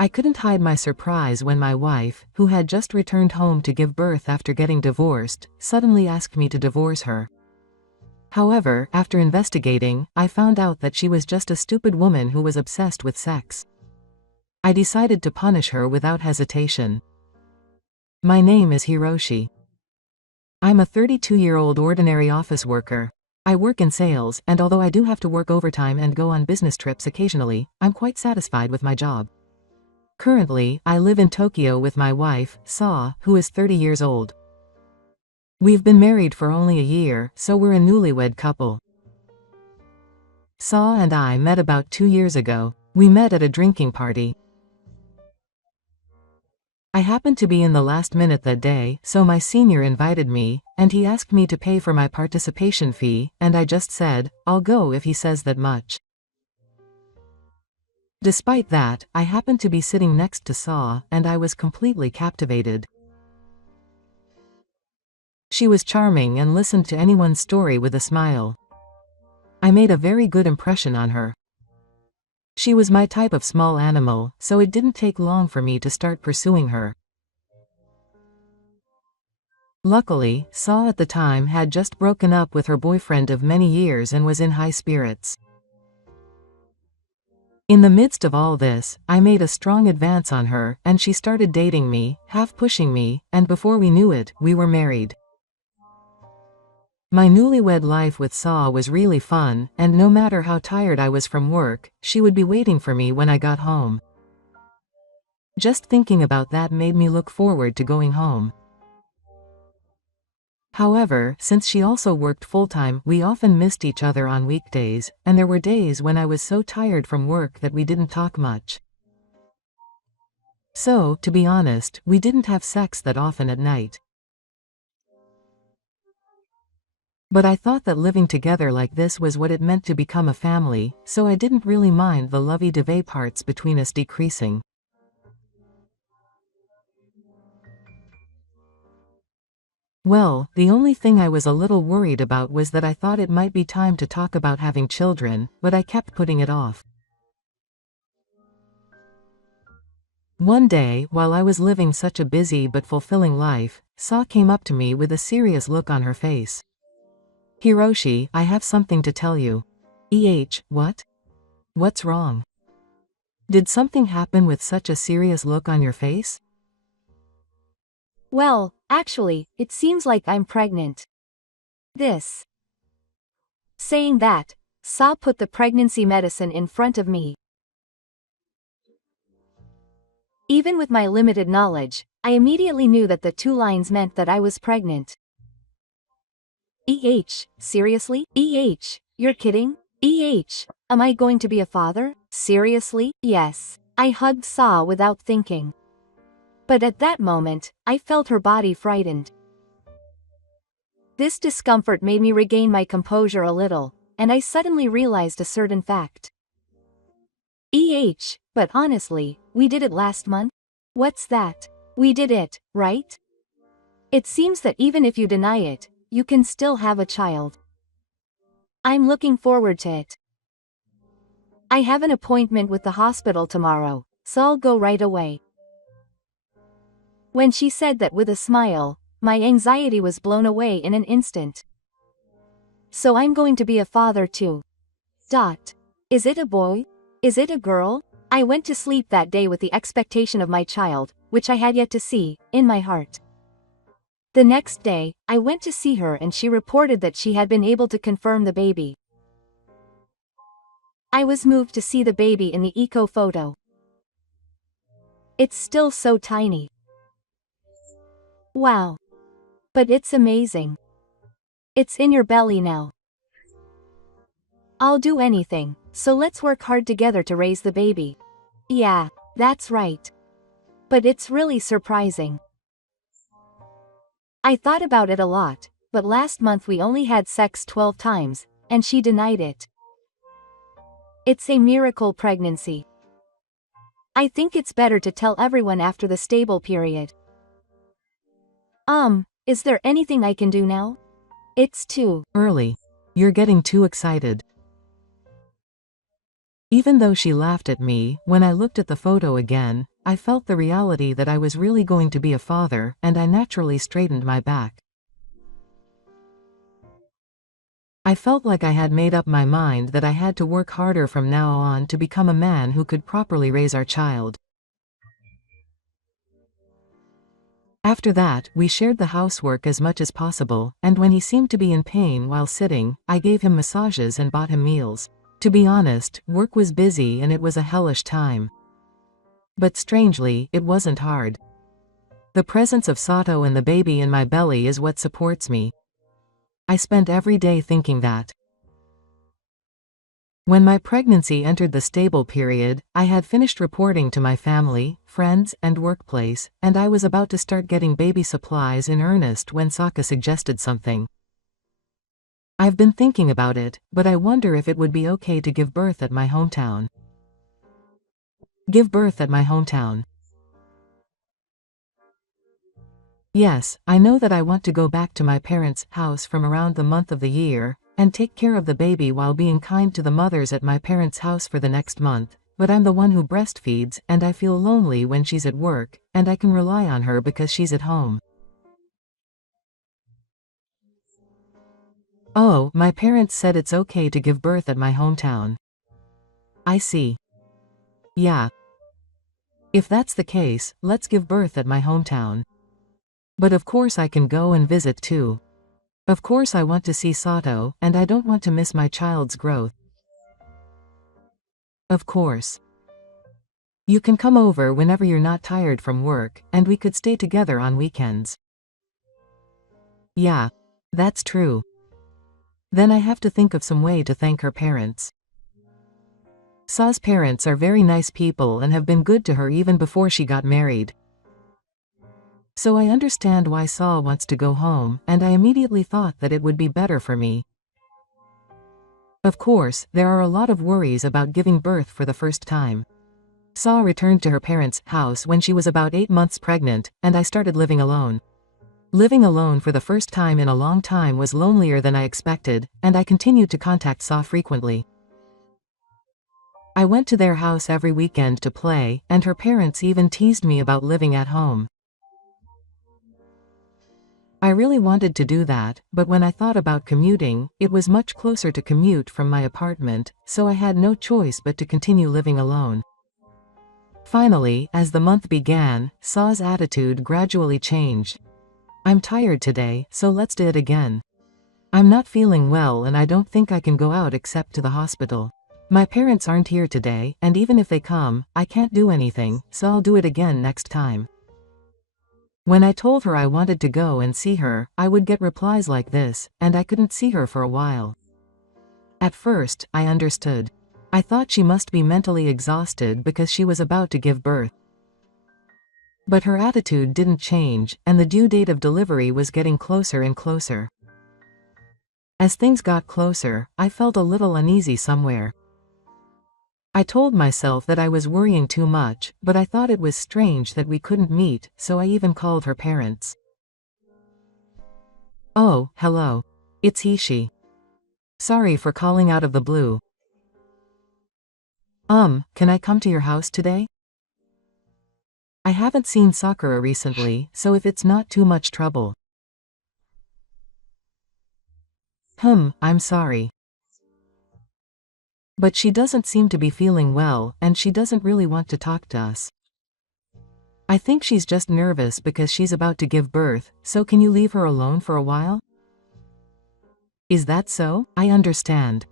I couldn't hide my surprise when my wife, who had just returned home to give birth after getting divorced, suddenly asked me to divorce her. However, after investigating, I found out that she was just a stupid woman who was obsessed with sex. I decided to punish her without hesitation. My name is Hiroshi. I'm a 32-year-old ordinary office worker. I work in sales, and although I do have to work overtime and go on business trips occasionally, I'm quite satisfied with my job. Currently, I live in Tokyo with my wife, Sa, who is 30 years old. We've been married for only a year, so we're a newlywed couple. Sa and I met about 2 years ago. We met at a drinking party. I happened to be in the last minute that day, so my senior invited me, and he asked me to pay for my participation fee, and I just said, I'll go if he says that much. Despite that, I happened to be sitting next to Sa, and I was completely captivated. She was charming and listened to anyone's story with a smile. I made a very good impression on her. She was my type of small animal, so it didn't take long for me to start pursuing her. Luckily, Sa at the time had just broken up with her boyfriend of many years and was in high spirits. In the midst of all this, I made a strong advance on her, and she started dating me, half pushing me, and before we knew it, we were married. My newlywed life with Sa was really fun, and no matter how tired I was from work, she would be waiting for me when I got home. Just thinking about that made me look forward to going home. However, since she also worked full-time, we often missed each other on weekdays, and there were days when I was so tired from work that we didn't talk much. So, to be honest, we didn't have sex that often at night. But I thought that living together like this was what it meant to become a family, so I didn't really mind the lovey-dovey parts between us decreasing. Well, the only thing I was a little worried about was that I thought it might be time to talk about having children, but I kept putting it off. One day, while I was living such a busy but fulfilling life, Sa came up to me with a serious look on her face. Hiroshi, I have something to tell you. What? What's wrong? Did something happen with such a serious look on your face? Well, actually, it seems like I'm pregnant. Saying that, Sa put the pregnancy medicine in front of me. Even with my limited knowledge, I immediately knew that the two lines meant that I was pregnant. Seriously? You're kidding? Am I going to be a father? Seriously? Yes. I hugged Sa without thinking. But at that moment, I felt her body frightened. This discomfort made me regain my composure a little, and I suddenly realized a certain fact. But honestly, we did it last month? What's that? We did it, right? It seems that even if you deny it, you can still have a child. I'm looking forward to it. I have an appointment with the hospital tomorrow, so I'll go right away. When she said that with a smile, my anxiety was blown away in an instant. So I'm going to be a father too. Is it a boy? Is it a girl? I went to sleep that day with the expectation of my child, which I had yet to see, in my heart. The next day, I went to see her and she reported that she had been able to confirm the baby. I was moved to see the baby in the echo photo. It's still so tiny. Wow. But it's amazing. It's in your belly now. I'll do anything, so let's work hard together to raise the baby. Yeah, that's right. But it's really surprising. I thought about it a lot, but last month we only had sex 12 times, and she denied it. It's a miracle pregnancy. I think it's better to tell everyone after the stable period. Is there anything I can do now? It's too early. You're getting too excited. Even though she laughed at me, when I looked at the photo again, I felt the reality that I was really going to be a father, and I naturally straightened my back. I felt like I had made up my mind that I had to work harder from now on to become a man who could properly raise our child. After that, we shared the housework as much as possible, and when he seemed to be in pain while sitting, I gave him massages and bought him meals. To be honest, work was busy and it was a hellish time. But strangely, it wasn't hard. The presence of Sato and the baby in my belly is what supports me. I spent every day thinking that. When my pregnancy entered the stable period, I had finished reporting to my family, friends, and workplace, and I was about to start getting baby supplies in earnest when Sokka suggested something. I've been thinking about it, but I wonder if it would be okay to give birth at my hometown. Give birth at my hometown. Yes, I know that I want to go back to my parents' house from around the month of the year, and take care of the baby while being kind to the mothers at my parents' house for the next month, but I'm the one who breastfeeds and I feel lonely when she's at work, and I can rely on her because she's at home. Oh, my parents said it's okay to give birth at my hometown. I see. Yeah. If that's the case, let's give birth at my hometown. But of course I can go and visit too. Of course I want to see Sato, and I don't want to miss my child's growth. Of course. You can come over whenever you're not tired from work, and we could stay together on weekends. Yeah. That's true. Then I have to think of some way to thank her parents. Sa's parents are very nice people and have been good to her even before she got married. So I understand why Sa wants to go home, and I immediately thought that it would be better for me. Of course, there are a lot of worries about giving birth for the first time. Sa returned to her parents' house when she was about 8 months pregnant, and I started living alone. Living alone for the first time in a long time was lonelier than I expected, and I continued to contact Sa frequently. I went to their house every weekend to play, and her parents even teased me about living at home. I really wanted to do that, but when I thought about commuting, it was much closer to commute from my apartment, so I had no choice but to continue living alone. Finally, as the month began, Sa's attitude gradually changed. I'm tired today, so let's do it again. I'm not feeling well and I don't think I can go out except to the hospital. My parents aren't here today, and even if they come, I can't do anything, so I'll do it again next time. When I told her I wanted to go and see her, I would get replies like this, and I couldn't see her for a while. At first, I understood. I thought she must be mentally exhausted because she was about to give birth. But her attitude didn't change, and the due date of delivery was getting closer and closer. As things got closer, I felt a little uneasy somewhere. I told myself that I was worrying too much, but I thought it was strange that we couldn't meet, so I even called her parents. Oh, hello. It's Hishi. Sorry for calling out of the blue. Can I come to your house today? I haven't seen Sakura recently, so if it's not too much trouble. I'm sorry. But she doesn't seem to be feeling well, and she doesn't really want to talk to us. I think she's just nervous because she's about to give birth, so can you leave her alone for a while? Is that so? I understand.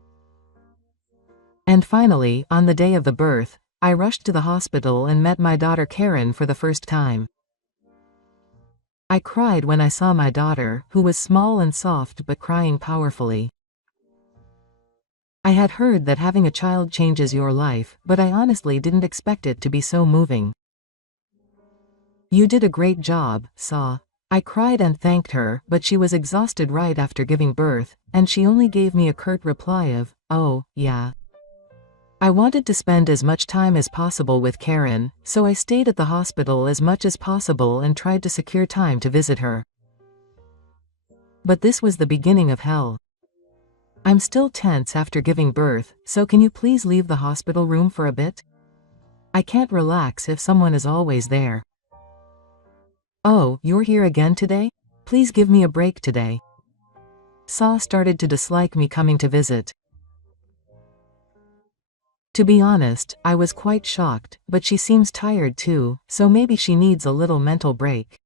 And finally, on the day of the birth, I rushed to the hospital and met my daughter Karen for the first time. I cried when I saw my daughter, who was small and soft but crying powerfully. I had heard that having a child changes your life, but I honestly didn't expect it to be so moving. You did a great job, Sa. I cried and thanked her, but she was exhausted right after giving birth, and she only gave me a curt reply of, "Oh, yeah." I wanted to spend as much time as possible with Karen, so I stayed at the hospital as much as possible and tried to secure time to visit her. But this was the beginning of hell. I'm still tense after giving birth, so can you please leave the hospital room for a bit? I can't relax if someone is always there. Oh, you're here again today? Please give me a break today. Saw started to dislike me coming to visit. To be honest, I was quite shocked, but she seems tired too, so maybe she needs a little mental break.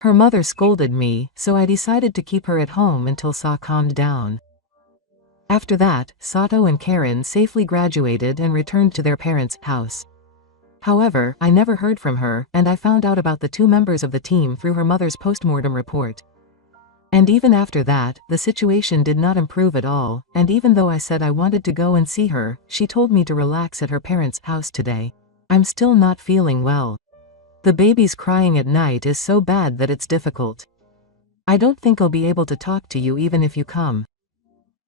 Her mother scolded me, so I decided to keep her at home until Saw calmed down. After that, Sato and Karen safely graduated and returned to their parents' house. However, I never heard from her, and I found out about the 2 members of the team through her mother's postmortem report. And even after that, the situation did not improve at all, and even though I said I wanted to go and see her, she told me to relax at her parents' house today. I'm still not feeling well. The baby's crying at night is so bad that it's difficult. I don't think I'll be able to talk to you even if you come.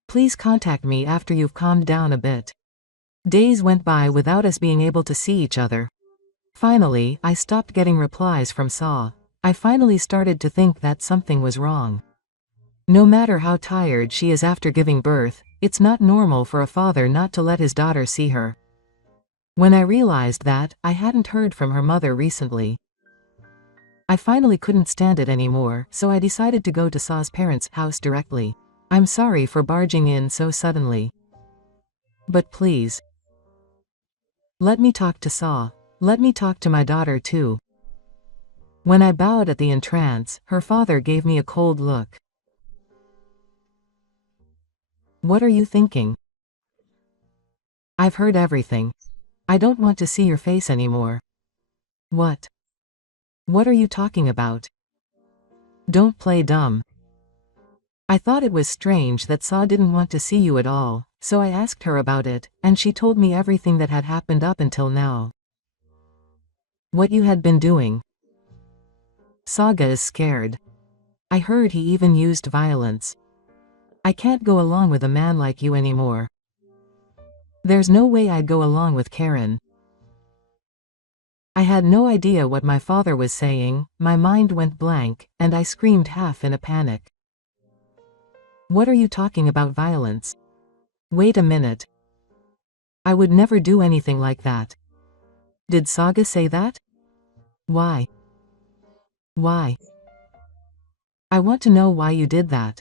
Please contact me after you've calmed down a bit. Days went by without us being able to see each other. Finally, I stopped getting replies from Saw. I finally started to think that something was wrong. No matter how tired she is after giving birth, it's not normal for a father not to let his daughter see her. When I realized that, I hadn't heard from her mother recently. I finally couldn't stand it anymore, so I decided to go to Saw's parents' house directly. I'm sorry for barging in so suddenly. But please, let me talk to Saw. Let me talk to my daughter too. When I bowed at the entrance, her father gave me a cold look. What are you thinking? I've heard everything. I don't want to see your face anymore. What? What are you talking about? Don't play dumb. I thought it was strange that Saw didn't want to see you at all, so I asked her about it, and she told me everything that had happened up until now. What you had been doing. Saga is scared. I heard he even used violence. I can't go along with a man like you anymore. There's no way I'd go along with Karen. I had no idea what my father was saying, my mind went blank, and I screamed half in a panic. What are you talking about violence? Wait a minute. I would never do anything like that. Did Saga say that? Why? Why? I want to know why you did that.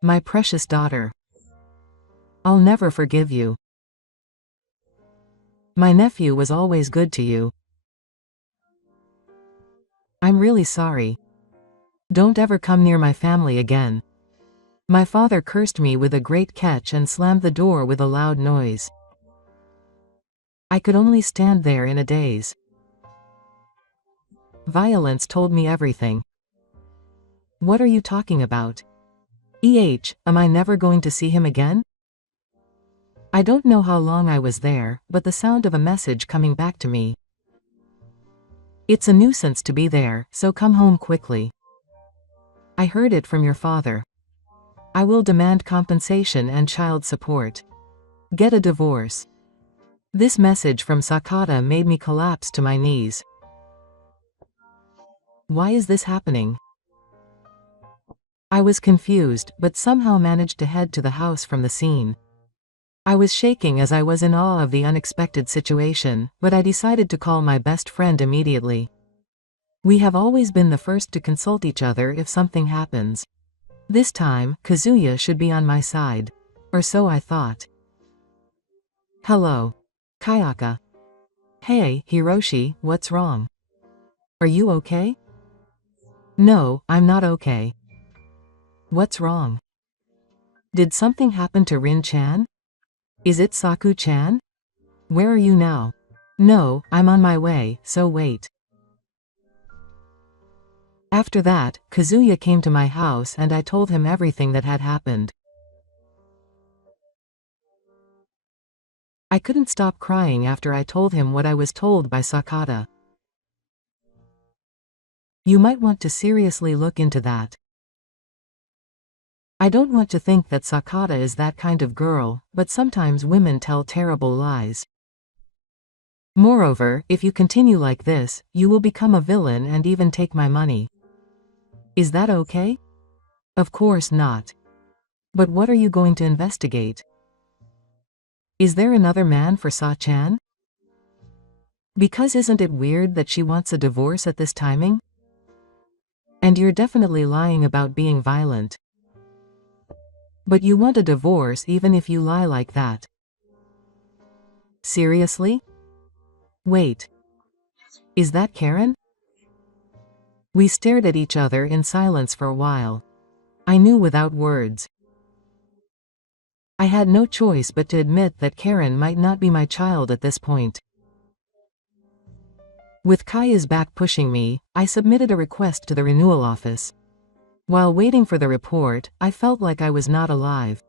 My precious daughter. I'll never forgive you. My nephew was always good to you. I'm really sorry. Don't ever come near my family again. My father cursed me with a great catch and slammed the door with a loud noise. I could only stand there in a daze. Violence told me everything. What are you talking about? Am I never going to see him again? I don't know how long I was there, but the sound of a message coming back to me. It's a nuisance to be there, so come home quickly. I heard it from your father. I will demand compensation and child support. Get a divorce. This message from Sakata made me collapse to my knees. Why is this happening? I was confused, but somehow managed to head to the house from the scene. I was shaking as I was in awe of the unexpected situation, but I decided to call my best friend immediately. We have always been the first to consult each other if something happens. This time, Kazuya should be on my side. Or so I thought. Hello. Kayaka. Hey, Hiroshi, what's wrong? Are you okay? No, I'm not okay. What's wrong? Did something happen to Rin-chan? Is it Saku-chan? Where are you now? No, I'm on my way, so wait. After that, Kazuya came to my house and I told him everything that had happened. I couldn't stop crying after I told him what I was told by Sakata. You might want to seriously look into that. I don't want to think that Sakata is that kind of girl, but sometimes women tell terrible lies. Moreover, if you continue like this, you will become a villain and even take my money. Is that okay? Of course not. But what are you going to investigate? Is there another man for Sa-chan? Because isn't it weird that she wants a divorce at this timing? And you're definitely lying about being violent. But you want a divorce even if you lie like that. Seriously? Wait. Is that Karen? We stared at each other in silence for a while. I knew without words. I had no choice but to admit that Karen might not be my child at this point. With Kaya's back pushing me, I submitted a request to the renewal office. While waiting for the report, I felt like I was not alive.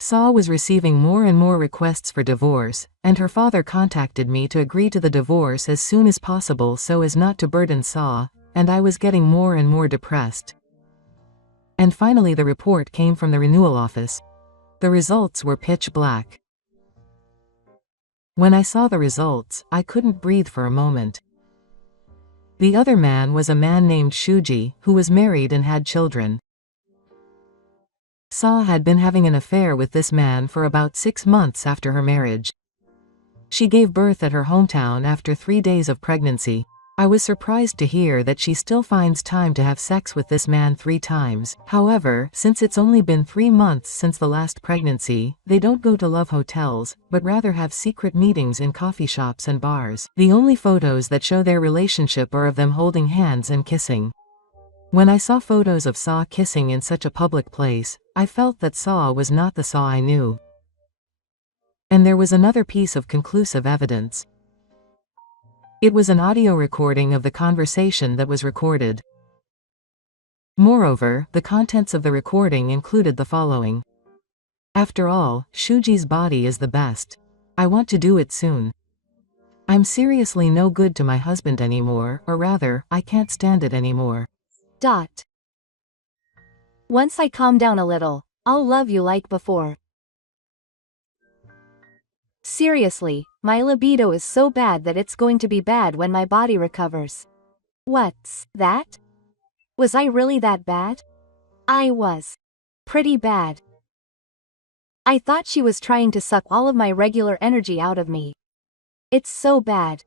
Sa was receiving more and more requests for divorce, and her father contacted me to agree to the divorce as soon as possible so as not to burden Sa, and I was getting more and more depressed. And finally the report came from the renewal office. The results were pitch black. When I saw the results, I couldn't breathe for a moment. The other man was a man named Shuji, who was married and had children. Sa had been having an affair with this man for about 6 months after her marriage. She gave birth at her hometown after 3 days of pregnancy. I was surprised to hear that she still finds time to have sex with this man 3 times. However, since it's only been 3 months since the last pregnancy, they don't go to love hotels, but rather have secret meetings in coffee shops and bars. The only photos that show their relationship are of them holding hands and kissing. When I saw photos of Sa kissing in such a public place, I felt that Sa was not the Sa I knew. And there was another piece of conclusive evidence. It was an audio recording of the conversation that was recorded. Moreover, the contents of the recording included the following. After all, Shuji's body is the best. I want to do it soon. I'm seriously no good to my husband anymore, or rather, I can't stand it anymore. Once I calm down a little, I'll love you like before. Seriously, my libido is so bad that it's going to be bad when my body recovers. What's that? Was I really that bad? I was. Pretty bad. I thought she was trying to suck all of my regular energy out of me. It's so bad.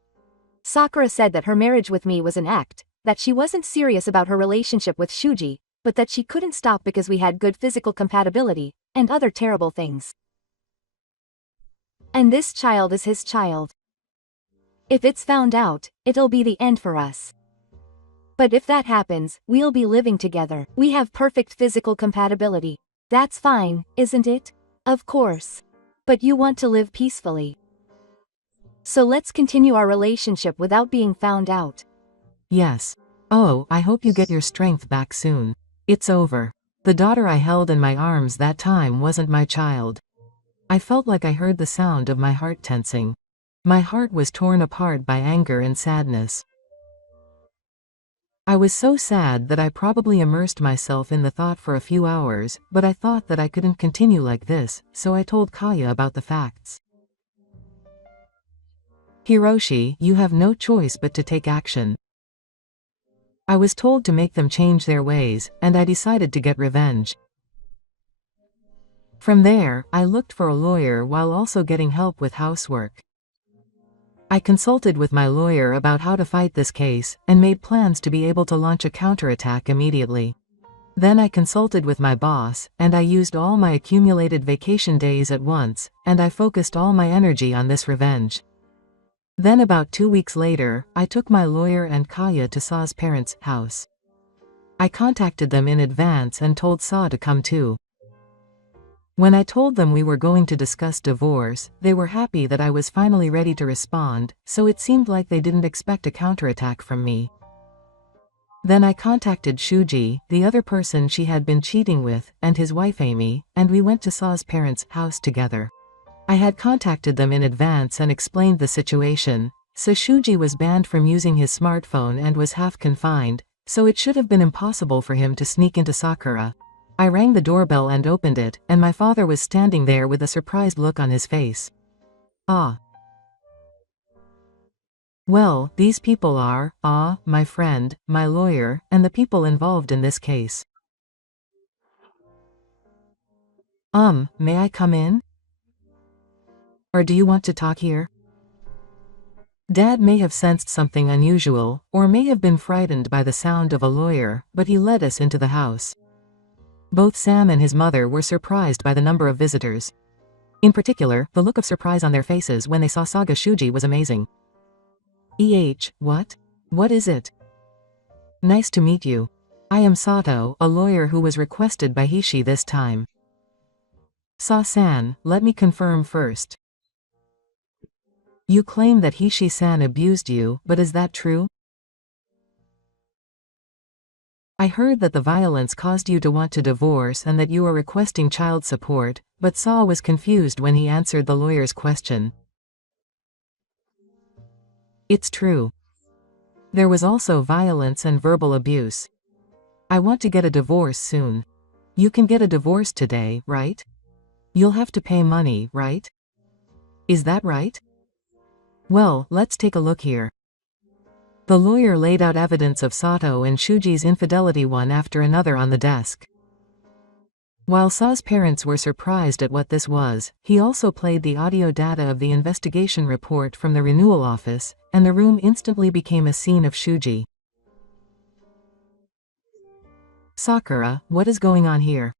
Sakura said that her marriage with me was an act, that she wasn't serious about her relationship with Shuji, but that she couldn't stop because we had good physical compatibility, and other terrible things. And this child is his child. If it's found out, it'll be the end for us. But if that happens, we'll be living together. We have perfect physical compatibility. That's fine, isn't it? Of course. But you want to live peacefully. So let's continue our relationship without being found out. Yes. Oh, I hope you get your strength back soon. It's over. The daughter I held in my arms that time wasn't my child. I felt like I heard the sound of my heart tensing. My heart was torn apart by anger and sadness. I was so sad that I probably immersed myself in the thought for a few hours, but I thought that I couldn't continue like this, so I told Kaya about the facts. Hiroshi, you have no choice but to take action. I was told to make them change their ways, and I decided to get revenge. From there, I looked for a lawyer while also getting help with housework. I consulted with my lawyer about how to fight this case, and made plans to be able to launch a counterattack immediately. Then I consulted with my boss, and I used all my accumulated vacation days at once, and I focused all my energy on this revenge. Then about 2 weeks later, I took my lawyer and Kaya to Sa's parents' house. I contacted them in advance and told Sa to come too. When I told them we were going to discuss divorce, they were happy that I was finally ready to respond, so it seemed like they didn't expect a counterattack from me. Then I contacted Shuji, the other person she had been cheating with, and his wife Amy, and we went to Sa's parents' house together. I had contacted them in advance and explained the situation, so Shuji was banned from using his smartphone and was half confined, so it should have been impossible for him to sneak into Sakura. I rang the doorbell and opened it, and my father was standing there with a surprised look on his face. Ah. Well, these people are, my friend, my lawyer, and the people involved in this case. May I come in? Or do you want to talk here? Dad may have sensed something unusual, or may have been frightened by the sound of a lawyer, but he led us into the house. Both Sam and his mother were surprised by the number of visitors. In particular, the look of surprise on their faces when they saw Saga Shuji was amazing. What? What is it? Nice to meet you. I am Sato, a lawyer who was requested by Hishi this time. Sa-san, let me confirm first. You claim that Hishi-san abused you, but is that true? I heard that the violence caused you to want to divorce and that you are requesting child support, but Sa was confused when he answered the lawyer's question. It's true. There was also violence and verbal abuse. I want to get a divorce soon. You can get a divorce today, right? You'll have to pay money, right? Is that right? Well, let's take a look here. The lawyer laid out evidence of Sato and Shuji's infidelity one after another on the desk. While Sa's parents were surprised at what this was, he also played the audio data of the investigation report from the renewal office, and the room instantly became a scene of Shuji. Sakura, what is going on here?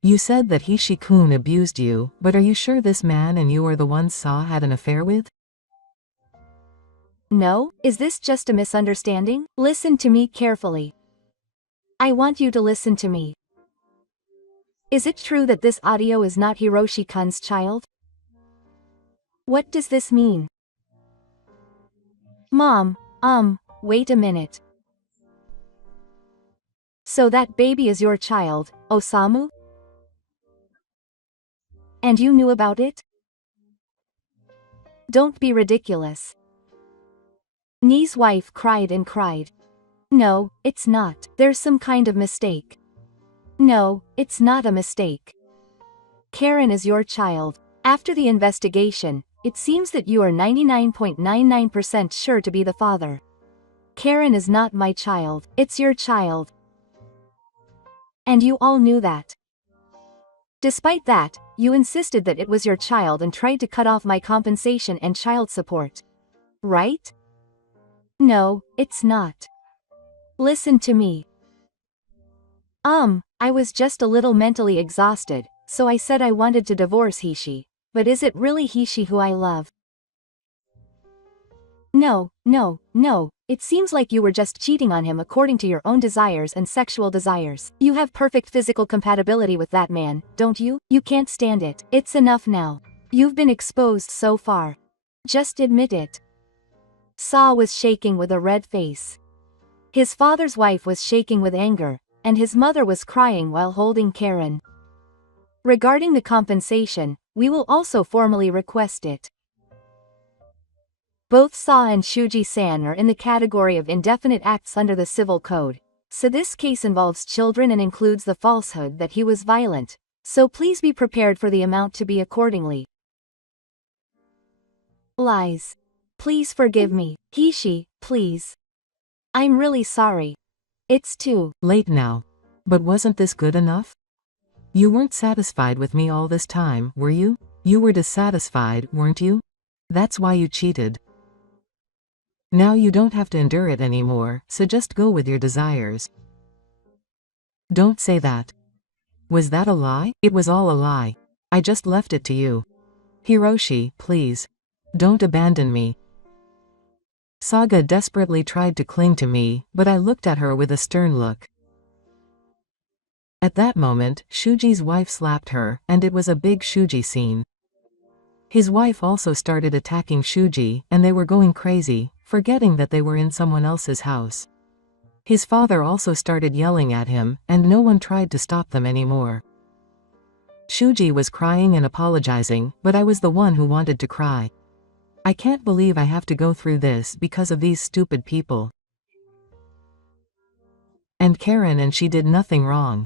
You said that Hishi-kun abused you, but are you sure this man and you are the ones Sa had an affair with? No, is this just a misunderstanding? Listen to me carefully. I want you to listen to me. Is it true that this audio is not Hiroshi-kun's child? What does this mean? Mom, wait a minute. So that baby is your child, Osamu? And you knew about it? Don't be ridiculous. Ni's wife cried and cried. No, it's not. There's some kind of mistake. No, it's not a mistake. Karen is your child. After the investigation, it seems that you are 99.99% sure to be the father. Karen is not my child, it's your child. And you all knew that. Despite that, you insisted that it was your child and tried to cut off my compensation and child support. Right? No, it's not. Listen to me. I was just a little mentally exhausted, so I said I wanted to divorce Hishi. But is it really Hishi who I love? No, it seems like you were just cheating on him according to your own desires and sexual desires. You have perfect physical compatibility with that man, don't you? You can't stand it. It's enough now. You've been exposed so far. Just admit it. Sa was shaking with a red face. His father's wife was shaking with anger, and his mother was crying while holding Karen. Regarding the compensation, we will also formally request it. Both Sa and Shuji-san are in the category of indefinite acts under the Civil Code, so this case involves children and includes the falsehood that he was violent, so please be prepared for the amount to be accordingly. Lies. Please forgive me, Hishi, please. I'm really sorry. It's too late now. But wasn't this good enough? You weren't satisfied with me all this time, were you? You were dissatisfied, weren't you? That's why you cheated. Now you don't have to endure it anymore, so just go with your desires. Don't say that. Was that a lie? It was all a lie. I just left it to you. Hiroshi, please. Don't abandon me. Saga desperately tried to cling to me, but I looked at her with a stern look. At that moment, Shuji's wife slapped her, and it was a big Shuji scene. His wife also started attacking Shuji, and they were going crazy, forgetting that they were in someone else's house. His father also started yelling at him, and no one tried to stop them anymore. Shuji was crying and apologizing, but I was the one who wanted to cry. I can't believe I have to go through this because of these stupid people. And Karen, and she did nothing wrong.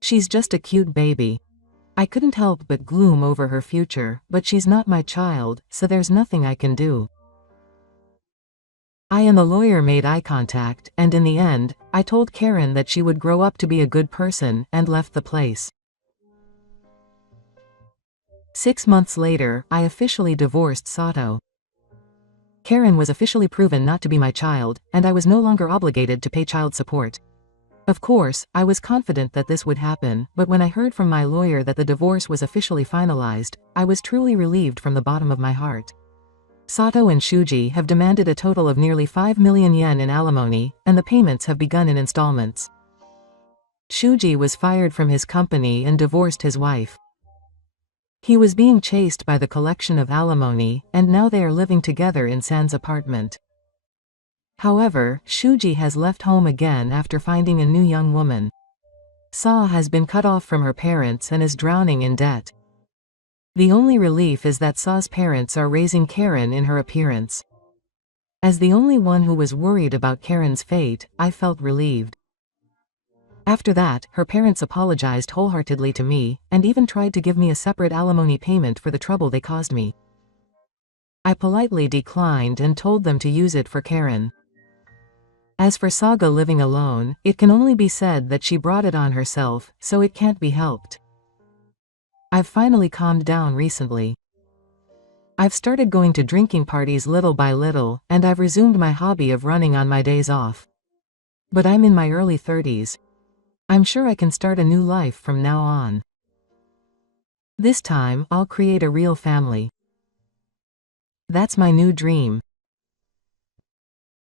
She's just a cute baby. I couldn't help but gloom over her future, but she's not my child, so there's nothing I can do. I and the lawyer made eye contact, and in the end, I told Karen that she would grow up to be a good person, and left the place. 6 months later, I officially divorced Sato. Karen was officially proven not to be my child, and I was no longer obligated to pay child support. Of course, I was confident that this would happen, but when I heard from my lawyer that the divorce was officially finalized, I was truly relieved from the bottom of my heart. Sato and Shuji have demanded a total of nearly 5 million yen in alimony, and the payments have begun in installments. Shuji was fired from his company and divorced his wife. He was being chased by the collection of alimony, and now they are living together in San's apartment. However, Shuji has left home again after finding a new young woman. Sa has been cut off from her parents and is drowning in debt. The only relief is that Sa's parents are raising Karen in her appearance. As the only one who was worried about Karen's fate, I felt relieved. After that, her parents apologized wholeheartedly to me, and even tried to give me a separate alimony payment for the trouble they caused me. I politely declined and told them to use it for Karen. As for Saga living alone, it can only be said that she brought it on herself, so it can't be helped. I've finally calmed down recently. I've started going to drinking parties little by little, and I've resumed my hobby of running on my days off. But I'm in my early 30s. I'm sure I can start a new life from now on. This time, I'll create a real family. That's my new dream.